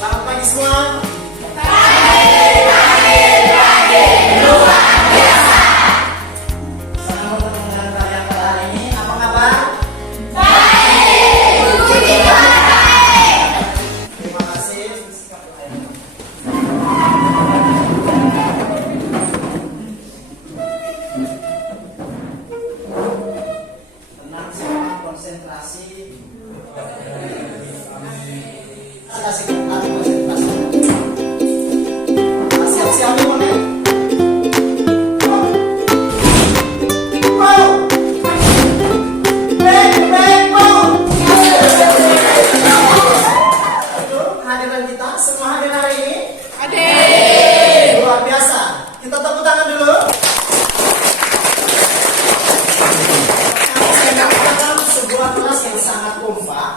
Selamat pagi semua. Luar biasa. Senang bertemu dengan kalian pada hari ini. Apa kabar? Baik. Puji Tuhan baik. Terima kasih. Tenang semua, konsentrasi. Kasih konsentrasi. Siap-siap nih, Mon, ya? Hadiran kita, semua hadir hari ini? Hadir. Luar biasa. Kita tepuk tangan dulu. Saya katakan sebuah kelas yang sangat kompak.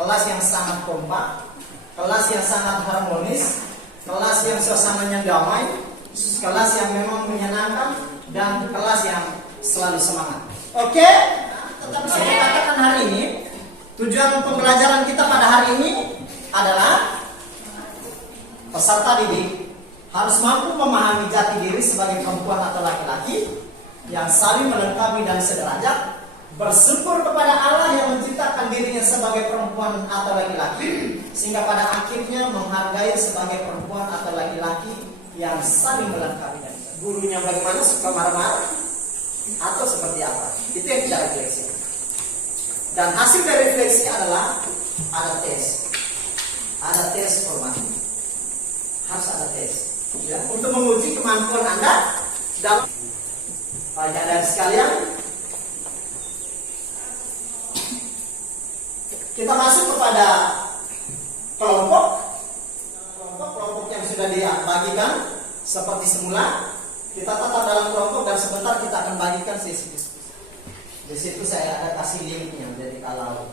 Kelas yang sangat kompak. Kelas yang sangat harmonis. Kelas yang suasananya damai. Kelas yang memang menyenangkan. Dan kelas yang selalu semangat. Oke? Tetapi saya katakan hari ini, tujuan pembelajaran kita pada hari ini adalah peserta didik harus mampu memahami jati diri sebagai perempuan atau laki-laki yang saling melengkapi dan sederajat, bersyukur kepada Allah yang menciptakan dirinya sebagai perempuan atau laki-laki, sehingga pada akhirnya menghargai sebagai perempuan atau laki-laki yang saling melengkapi. Gurunya bagaimana, suka marah-marah atau seperti apa? Itu yang kita refleksi. Dan hasil dari refleksi adalah ada tes. Ada tes formatif. Harus ada tes, ya, untuk menguji kemampuan Anda dalam pelajaran sekalian. Kita masuk kepada kelompok yang sudah dibagikan seperti semula. Kita tetap dalam kelompok dan sebentar kita akan bagikan sesi diskusi. Di situ saya ada kasih linknya, jadi kalau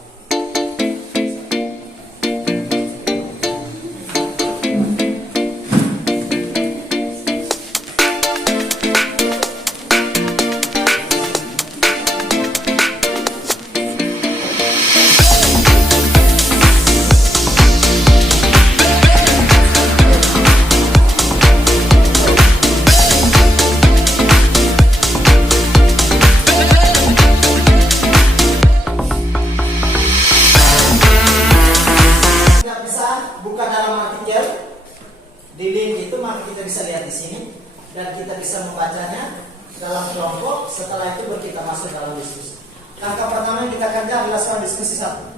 di link itu, maka kita bisa lihat di sini dan kita bisa membacanya dalam kelompok. Setelah itu baru kita masuk dalam diskusi. Langkah pertama yang kita kerja adalah soal diskusi 1.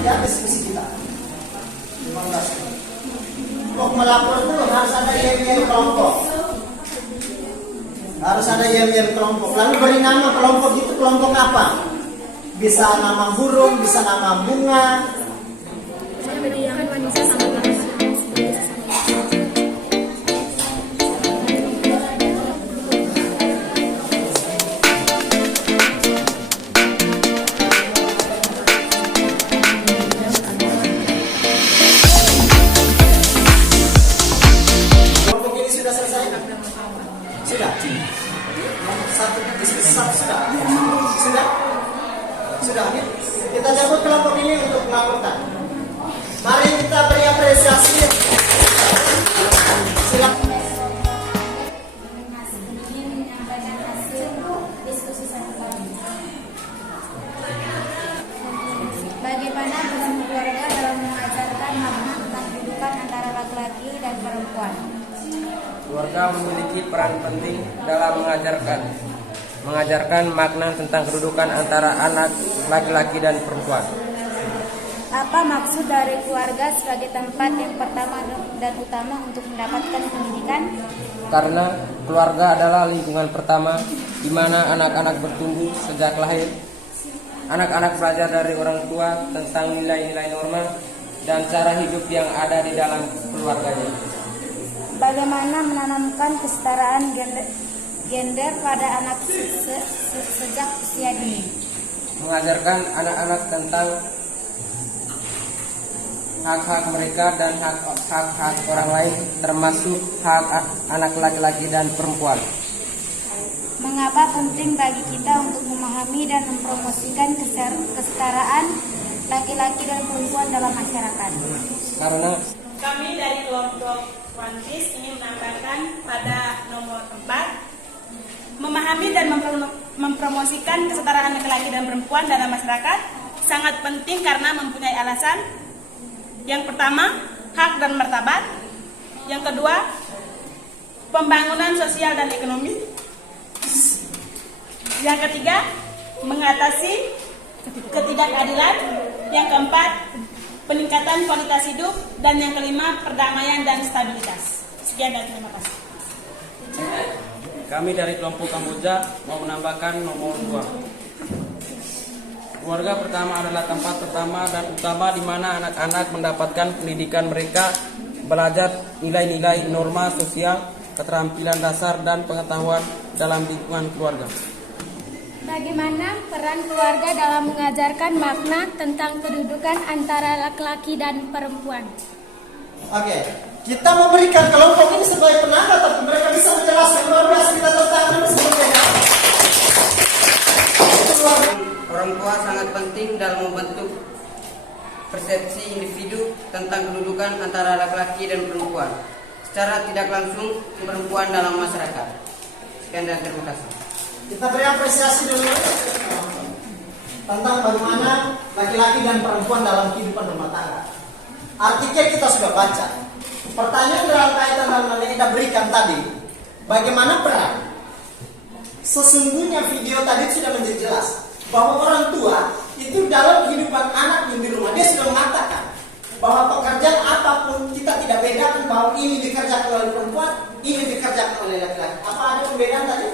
Ya, diskusi kita 15 menit. Untuk melapor itu harus ada YM kelompok. Harus ada YM kelompok. Lalu beri nama kelompok itu kelompok apa? Bisa nama burung, bisa nama bunga. Sudah. Kita cabut kelompok ini untuk melaporkan. Mari kita beri apresiasi. Silakan. Bagaimana peran keluarga dalam mengajarkan makna tentang kehidupan antara laki-laki dan perempuan? Keluarga memiliki peran penting dalam mengajarkan makna tentang kedudukan antara anak laki-laki dan perempuan. Apa maksud dari keluarga sebagai tempat yang pertama dan utama untuk mendapatkan pendidikan? Karena keluarga adalah lingkungan pertama di mana anak-anak bertumbuh sejak lahir. Anak-anak belajar dari orang tua tentang nilai-nilai norma dan cara hidup yang ada di dalam keluarganya. Bagaimana menanamkan kesetaraan gender pada anak sejak usia dini? Mengajarkan anak-anak tentang hak-hak mereka dan hak-hak orang lain, termasuk hak anak laki-laki dan perempuan. Mengapa penting bagi kita untuk memahami dan mempromosikan kesetaraan laki-laki dan perempuan dalam masyarakat? Karena Kami dari kelompok One Piece ingin menambahkan pada nomor 4, memahami dan mempromosikan kesetaraan laki-laki dan perempuan dalam masyarakat sangat penting karena mempunyai alasan. Yang pertama, hak dan martabat. Yang kedua, pembangunan sosial dan ekonomi. Yang ketiga, mengatasi ketidakadilan. Yang keempat, peningkatan kualitas hidup. Dan yang kelima, perdamaian dan stabilitas. Sekian dan terima kasih. Kami dari kelompok Kamboja mau menambahkan nomor 2. Keluarga pertama adalah tempat pertama dan utama di mana anak-anak mendapatkan pendidikan mereka, belajar nilai-nilai norma sosial, keterampilan dasar dan pengetahuan dalam lingkungan keluarga. Bagaimana peran keluarga dalam mengajarkan makna tentang kedudukan antara laki-laki dan perempuan? Oke, kita memberikan kelompok ini sebagai penanda, tapi mereka bisa menjelaskan luar biasa kita tentang seperti apa. Orang tua sangat penting dalam membentuk persepsi individu tentang kedudukan antara laki-laki dan perempuan. Secara tidak langsung perempuan dalam masyarakat. Sekian dan terima kasih. Kita beri apresiasi dulu tentang bagaimana laki-laki dan perempuan dalam kehidupan rumah tangga. Artikel kita sudah baca. Pertanyaan dalam kaitan dengan yang kita berikan tadi, bagaimana peran? Sesungguhnya video tadi sudah menjadi jelas bahwa orang tua itu dalam kehidupan anak yang di rumah dia sudah mengatakan bahwa pekerjaan apapun kita tidak bedakan bahwa ini dikerjakan oleh perempuan, ini dikerjakan oleh laki-laki. Apa ada perbedaan tadi?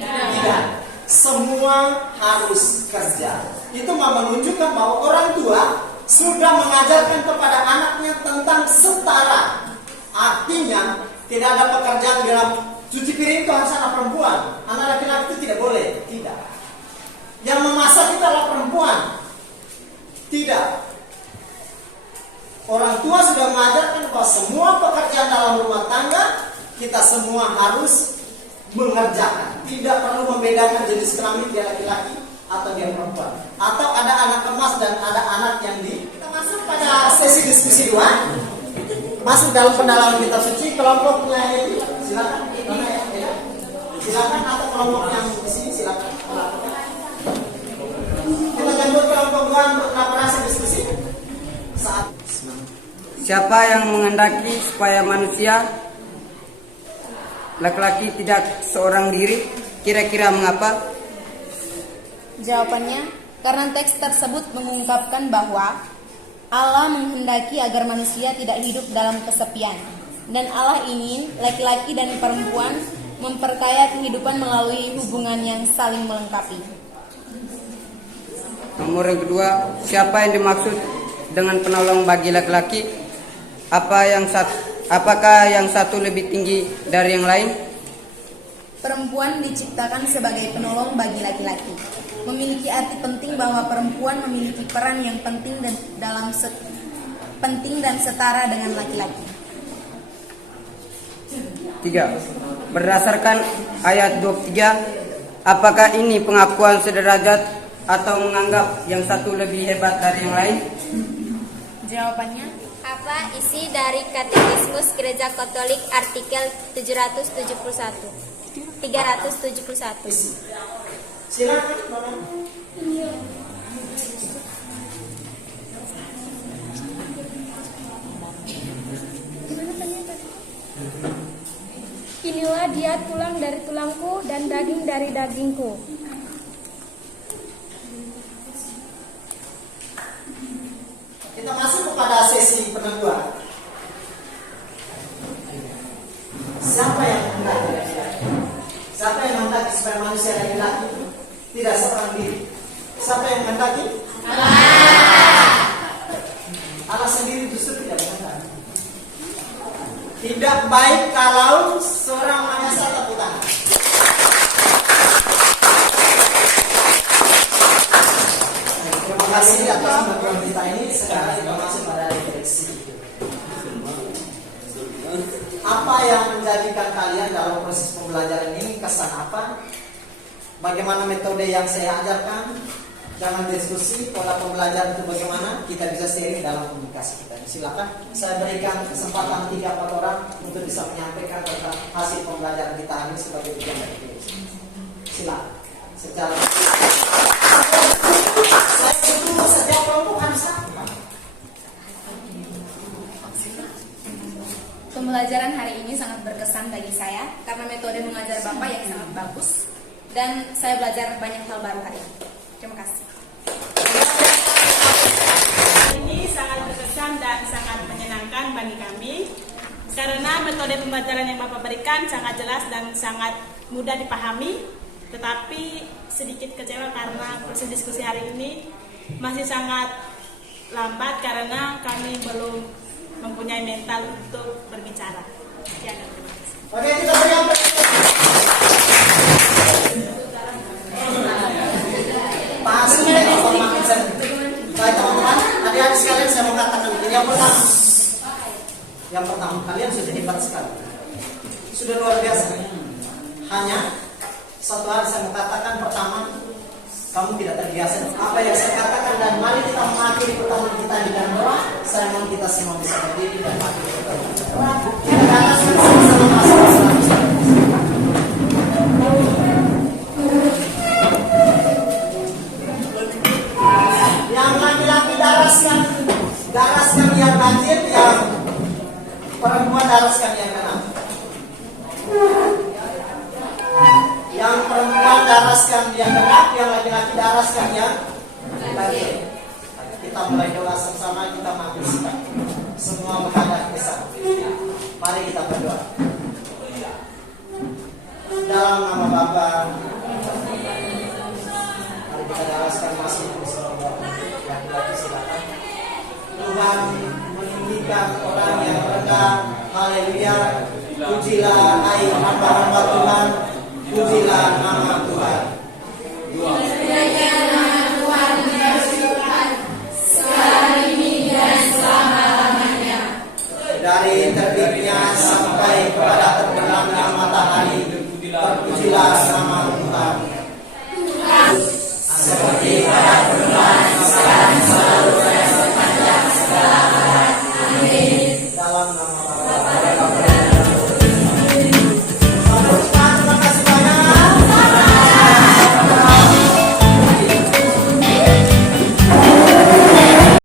Tidak. Semua harus kerja. Itu menunjukkan bahwa orang tua sudah mengajarkan kepada anaknya tentang setara. Artinya tidak ada pekerjaan dalam cuci piring itu harus anak perempuan, anak laki-laki itu tidak boleh. Tidak. Yang memasak itu adalah perempuan. Tidak. Orang tua sudah mengajarkan bahwa semua pekerjaan dalam rumah tangga kita semua harus mengerjakan. Tidak perlu membedakan jenis kelamin dia laki-laki atau dia perempuan. Atau ada anak emas dan ada anak yang di. Kita masuk pada sesi diskusi 2. Masuk dalam pendalaman kitab suci. Kelompoknya ini silakan. Silakan atau kelompok yang di sini silakan. Kita lanjut kelompok 2 untuk elaborasi diskusi. Saat Siapa yang menghendaki supaya manusia laki-laki tidak seorang diri? Kira-kira mengapa? Jawabannya, karena teks tersebut mengungkapkan bahwa Allah menghendaki agar manusia tidak hidup dalam kesepian. Dan Allah ingin laki-laki dan perempuan memperkaya kehidupan melalui hubungan yang saling melengkapi. Nomor yang kedua, siapa yang dimaksud dengan penolong bagi laki-laki? Apakah yang satu lebih tinggi dari yang lain? Perempuan diciptakan sebagai penolong bagi laki-laki. Memiliki arti penting bahwa perempuan memiliki peran yang penting dan setara dengan laki-laki. 3. Berdasarkan ayat 23, apakah ini pengakuan sederajat atau menganggap yang satu lebih hebat dari yang lain? Jawabannya, Apa isi dari Katekismus Gereja Katolik artikel 371? silakan. Inilah dia tulang dari tulangku dan daging dari dagingku. si penentuan. Siapa yang menghendaki laki-laki? Siapa yang menghendaki supaya manusia laki-laki tidak seorang diri? Siapa yang menghendaki? Allah sendiri justru tidak menghendaki. Tidak baik kalau seorang manusia tepuk tangan. Terima kasih atas bantuan kita ini. Sekarang kita masuk pada refleksi. Apa yang menjadikan kalian dalam proses pembelajaran ini? Kesan apa? Bagaimana metode yang saya ajarkan? Jangan diskusi pola pembelajaran itu bagaimana? Kita bisa sharing dalam komunikasi kita. Silakan saya berikan kesempatan 3-4 orang untuk bisa menyampaikan tentang hasil pembelajaran kita ini sebagai bagian dari diskusi. Silakan. Secara saya butuh setiap kelompok harus apa? Pembelajaran hari ini sangat berkesan bagi saya karena metode mengajar Bapak yang sangat bagus dan saya belajar banyak hal baru hari ini. Terima kasih. Ini sangat berkesan dan sangat menyenangkan bagi kami karena metode pembelajaran yang Bapak berikan sangat jelas dan sangat mudah dipahami, tetapi sedikit kecewa karena proses diskusi hari ini masih sangat lambat karena kami belum mempunyai mental untuk berbicara. Ya, terima kasih. Oke, kita berikan. Pak sudah informasi saya. Baik teman-teman, adik-adik sekalian saya mau katakan ini yang pertama kalian sudah hebat sekali, sudah luar biasa. Hanya satu hal saya mau katakan, pertama kamu tidak terbiasa apa yang saya katakan, dan mari kita mengakhiri pertemuan kita dengan doa. Saya mau kita semua bisa berdiri dan mengakhiri pertemuan kita doa. Karena sama-sama masing-masing. Yang laki-laki daraskan yang rajin, yang perempuan daraskan yang tenang. Yang perempuan daraskan yang tenang, yang laki-laki daraskan yang rajin. Kita mulai doa sama-sama, kita mengambil sikap. Semua menghadap ke sana. Mari kita berdoa. Dalam nama Bapa, mari kita daraskan masing-masing. Laki-laki silakan. Tuhan meninggikan orang yang rendah. Haleluya. Pujilah hai hamba-hamba Tuhan. Pujilah nama Tuhan. Dari terbitnya sampai kepada terbenamnya matahari, terpujilah